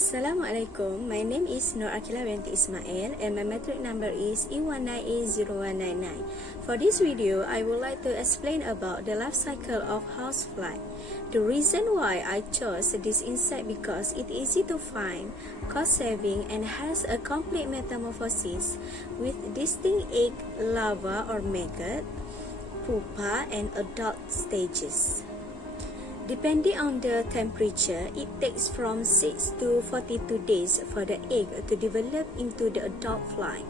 Assalamualaikum, my name is Nur Akila Binti Ismail and my metric number is E1980199. For this video, I would like to explain about the life cycle of housefly. The reason why I chose this insect because it is easy to find, cost-saving, and has a complete metamorphosis with distinct egg, larva or maggot, pupa, and adult stages. Depending on the temperature, it takes from 6 to 42 days for the egg to develop into the adult fly.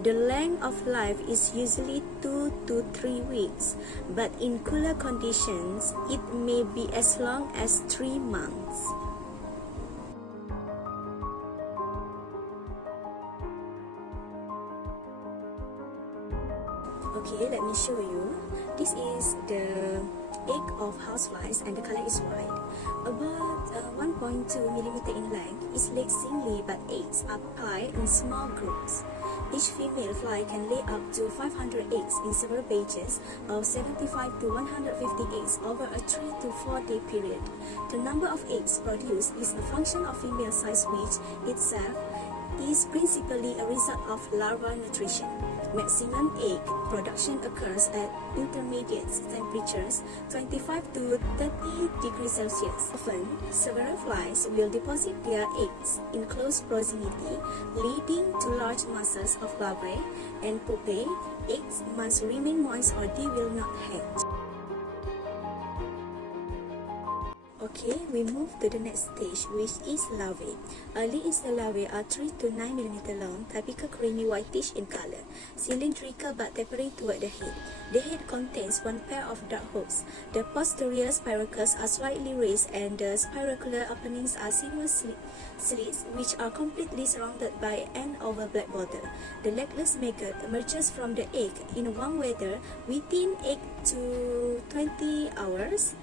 The length of life is usually 2 to 3 weeks, but in cooler conditions, it may be as long as 3 months. Okay, let me show you. This is the egg of houseflies and the color is white. About 1.2 millimeter in length, is laid singly but eggs are piled in small groups. Each female fly can lay up to 500 eggs in several batches of 75 to 150 eggs over a 3 to 4 day period. The number of eggs produced is a function of female size, which itself is principally a result of larval nutrition. Maximum egg production occurs at intermediate temperatures 25 to 30 degrees Celsius. Often, several flies will deposit their eggs in close proximity, leading to large masses of larvae and pupae. Eggs must remain moist or they will not hatch. Okay, we move to the next stage, which is larvae. Early insect larvae are 3 to 9 mm long, typical creamy whitish in color, cylindrical but tapering toward the head. The head contains one pair of dark hooks. The posterior spiracles are slightly raised and the spiracular openings are sinuous slits which are completely surrounded by an oval black border. The legless maggot emerges from the egg in warm weather within 8 to 20 hours.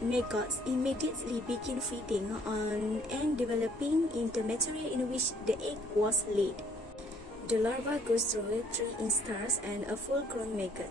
Maggots immediately begin feeding on and developing into material in which the egg was laid. The larva goes through 3 instars and a full-grown maggot.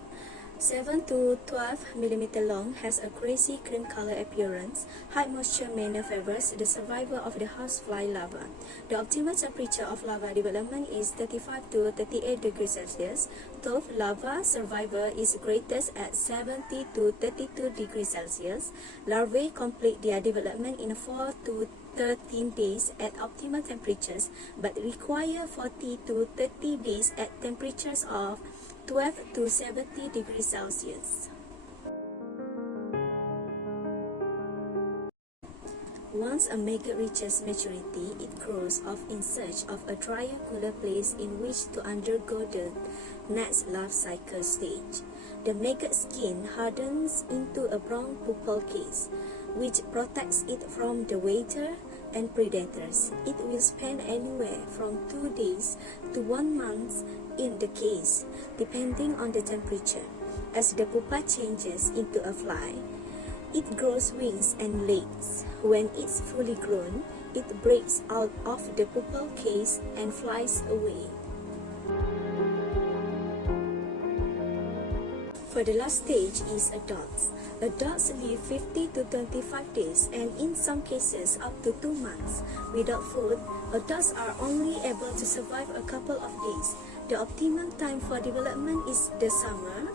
7 to 12 mm long, has a greasy cream color appearance. High moisture manner favors the survival of the housefly larva. The optimal temperature of larva development is 35 to 38 degrees Celsius. Though larva survival is greatest at 70 to 32 degrees Celsius. Larvae complete their development in 4 to 13 days at optimal temperatures, but require 40 to 30 days at temperatures of 12 to 70 degrees Celsius. Once a maggot reaches maturity, it grows off in search of a drier, cooler place in which to undergo the next life cycle stage. The maggot skin hardens into a brown pupal case, which protects it from the water and predators. It will spend anywhere from 2 days to 1 month in the case, depending on the temperature. As the pupa changes into a fly, it grows wings and legs. When it's fully grown, it breaks out of the pupal case and flies away. For the last stage is adults. Adults live 50 to 25 days and in some cases up to 2 months. Without food, adults are only able to survive a couple of days. The optimum time for development is the summer,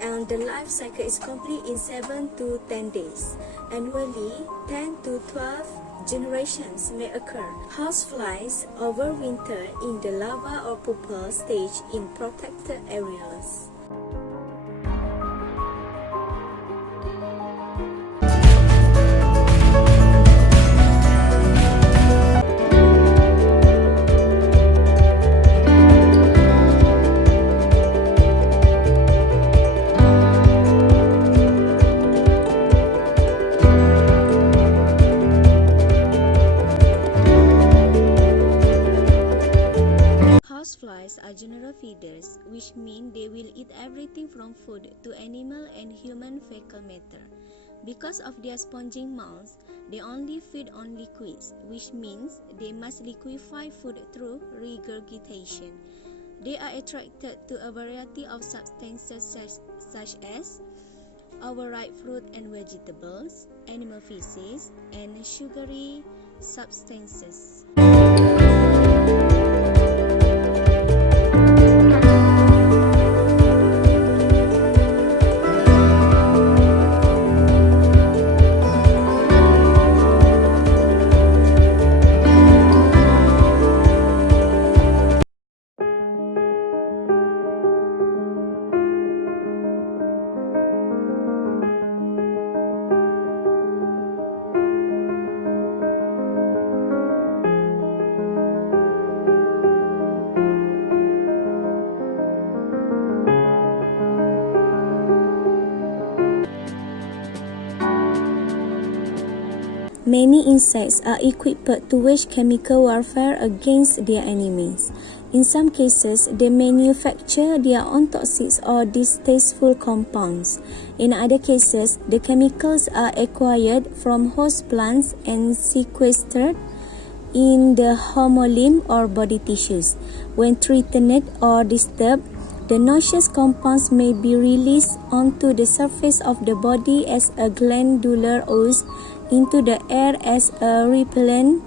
and the life cycle is complete in 7 to 10 days. Annually, 10 to 12 generations may occur. Houseflies overwinter in the larva or pupa stage in protected areas. Houseflies are general feeders, which mean they will eat everything from food to animal and human fecal matter. Because of their sponging mouths, they only feed on liquids, which means they must liquefy food through regurgitation. They are attracted to a variety of substances such as overripe fruit and vegetables, animal feces, and sugary substances. Many insects are equipped to wage chemical warfare against their enemies. In some cases, they manufacture their own toxic or distasteful compounds. In other cases, the chemicals are acquired from host plants and sequestered in the homolymph or body tissues. When threatened or disturbed, the noxious compounds may be released onto the surface of the body as a glandular ooze, into the air as a repellent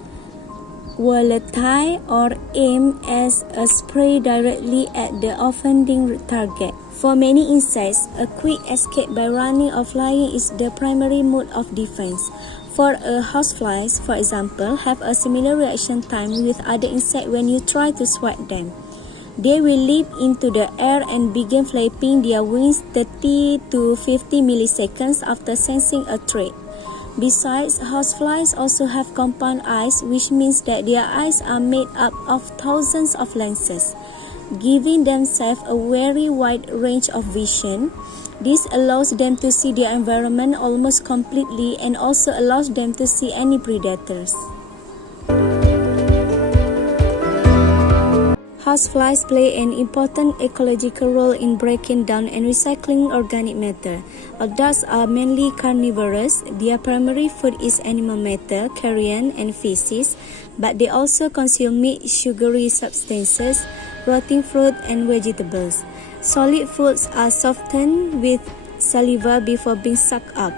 volatile, or aimed as a spray directly at the offending target. For many insects, a quick escape by running or flying is the primary mode of defense. For houseflies, for example, have a similar reaction time with other insects when you try to swat them. They will leap into the air and begin flapping their wings 30 to 50 milliseconds after sensing a threat. Besides, houseflies also have compound eyes, which means that their eyes are made up of thousands of lenses, giving themselves a very wide range of vision. This allows them to see their environment almost completely and also allows them to see any predators. Houseflies play an important ecological role in breaking down and recycling organic matter. Adults are mainly carnivorous. Their primary food is animal matter, carrion, and feces, but they also consume meat, sugary substances, rotting fruit, and vegetables. Solid foods are softened with saliva before being sucked up.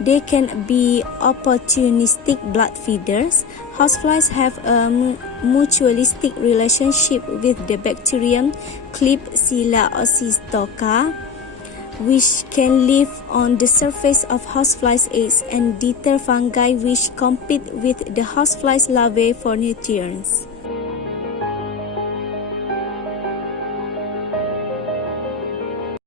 They can be opportunistic blood feeders. Houseflies have a mutualistic relationship with the bacterium Klebsiella oxystoca, which can live on the surface of houseflies' eggs and deter fungi which compete with the houseflies' larvae for nutrients.